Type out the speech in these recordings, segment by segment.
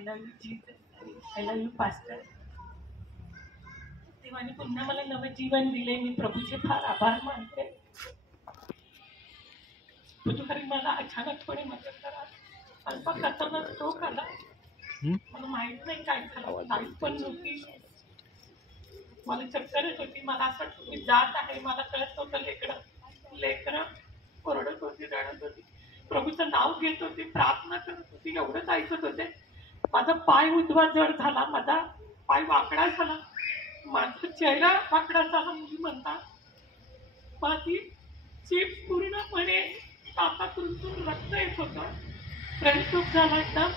I love you Jesus, I love you pastor. देवाने पुन्हा मला नवं जीवन दिले. मी प्रभूचे फार आभार मानते. बुधवारी मला अचानकपणे मदत करा. अल्प खतरनाक स्ट्रोक आला. मला माहित नाही काय झालं. लाईट पण नव्हती. मला चक्कर येत होती. मला असं वाटतं मी जात आहे. मला कळत नव्हतं. लेकरं ओरडत होती, रडत होती, प्रभूचं नाव घेत होती, प्रार्थना करत होती. एवढंच ऐकत होते. माझा पाय उजवा जड झाला. माझा पाय वाकडा झाला. माझा चेहरा वाकडा झाला. मुली म्हणतात. माझी जीभ पूर्णपणे दातातून रक्त येत होतं. फ्रेंडशिप झाला एकदम.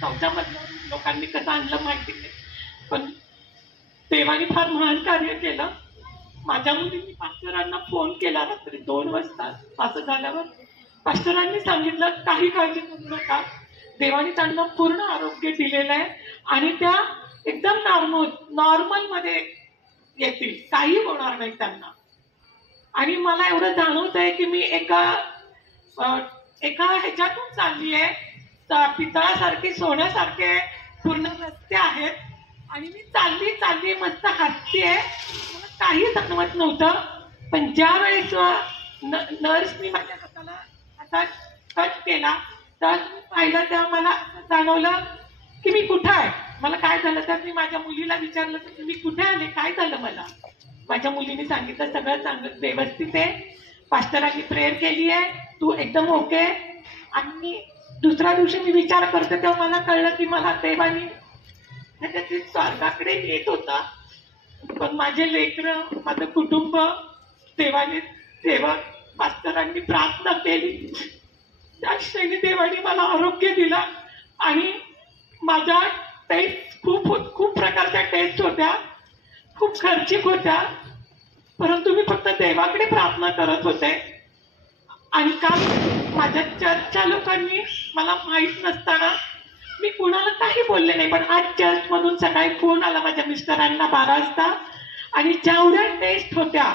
चौथ्यामधल्या लोकांनी कसं आणलं माहिती नाही, पण देवाने फार महान कार्य केलं. माझ्या मुलींनी पास्टरांना फोन केला रात्री 2 वाजता. असं झाल्यावर पास्टरांनी सांगितलं काही काळजी करू नका, देवाने त्यांना पूर्ण आरोग्य दिलेलं आहे आणि त्या एकदम नॉर्मल मध्ये येतील, काही होणार नाही त्यांना. आणि मला एवढं जाणवत आहे की मी एका ह्याच्यातून चालली आहे. पितळासारखे सोन्यासारखे पूर्ण रस्ते आहेत आणि मी चालली मस्त हसते. मला काही जाणवत नव्हतं. पण ज्या वेळेस नर्सनी माझ्या हाताला टच केला तर पाहिलं तेव्हा मला जाणवलं की मी कुठं आहे, मला काय झालं. तर मी माझ्या मुलीला विचारलं की तुम्ही कुठे आले, काय झालं. मला माझ्या मुलीने सांगितलं सगळं चांगलं व्यवस्थित आहे, पास्टरांनी प्रेयर केली आहे, तू एकदम ओके. आणि दुसऱ्या दिवशी मी विचार करते तेव्हा मला कळलं की मला देवानी त्याच्या स्वर्गाकडे येत होता. पण माझे लेकरं, माझं कुटुंब, देवाने पास्टरांनी प्रार्थना केली, त्या क्षणी देवाने मला आरोग्य दिला. आणि माझ्या टेस्ट खूप प्रकारच्या टेस्ट होत्या, खूप खर्चिक होत्या, परंतु मी फक्त देवाकडे प्रार्थना करत होते. आणि काल माझ्या चर्चच्या लोकांनी मला माहीत नसताना मी कुणाला काही बोलले नाही, पण आज चर्चमधून सकाळी फोन आला माझ्या मिस्टरांना 12 वाजता. आणि जेवढ्या टेस्ट होत्या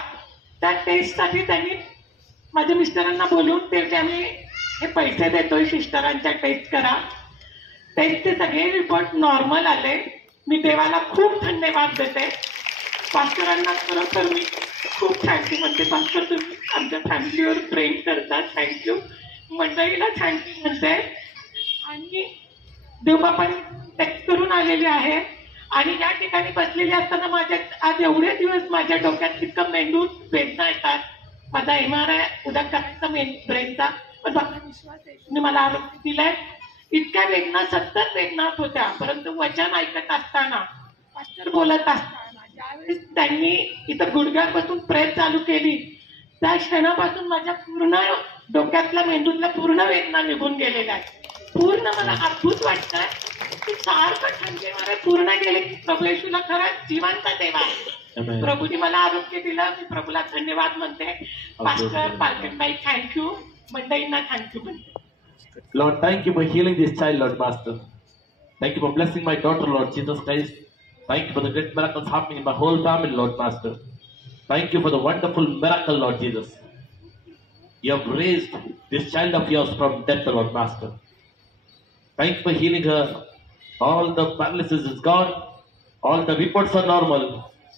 त्या टेस्टसाठी त्यांनी माझ्या मिस्टरांना बोलून ते आम्ही हे पैसे देतोय सिस्टरांच्या टेस्ट करा. टेस्टचे सगळे रिपोर्ट नॉर्मल आले. मी देवाला खूप धन्यवाद देते. पास्टरांना खरोखर मी खूप थँक्यू म्हणते. पास्टर तुम्ही आमच्या फॅमिलीवर प्रेम करता, थँक्यू. मंडळीला थँक्यू म्हणते. आणि देवबापाने टेक्स्ट करून आलेली आहे. आणि या ठिकाणी बसलेले असताना माझ्या आज एवढे दिवस माझ्या डोक्यात इतकं मेंदू वेदना येतात. माझा MRI उद्या करायचा ब्रेनचा, पण माझा विश्वास आहे मला आरोग्य दिलंय. इतक्या वेदना, सतत वेदना होत्या, परंतु वचन ऐकत असताना, पास्टर बोलत असताना ज्यावेळेस त्यांनी इथं गुडघ्यापासून प्रेयर चालू केली त्या क्षणापासून माझ्या पूर्ण डोक्यातल्या मेंदूतल्या पूर्ण वेदना निघून गेलेल्या आहेत. पूर्ण मला अद्भुत वाटतंय की सारखं ठणके पूर्ण गेले की प्रभू येशूला खरंच जिवंत देव आहे. प्रभूने मला आरोग्य दिलं. मी प्रभूला धन्यवाद म्हणते. पास्टर पालखनबाई थँक्यू, मंडळींना थँक्यू म्हणते. Lord, thank you for healing this child, Lord Master. Thank you for blessing my daughter, Lord Jesus Christ. Thank you for the great miracles happening in my whole family, Lord Master. Thank you for the wonderful miracle, Lord Jesus. You have raised this child of yours from death, Lord Master. Thank you for healing her. All the paralysis is gone. All the reports are normal.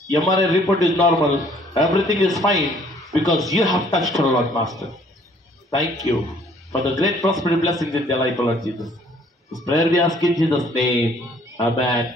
MRI report is normal. Everything is fine because you have touched her, Lord Master. Thank you for the great prosperity blessings in their life, Lord Jesus. This prayer we ask in Jesus' name. Amen.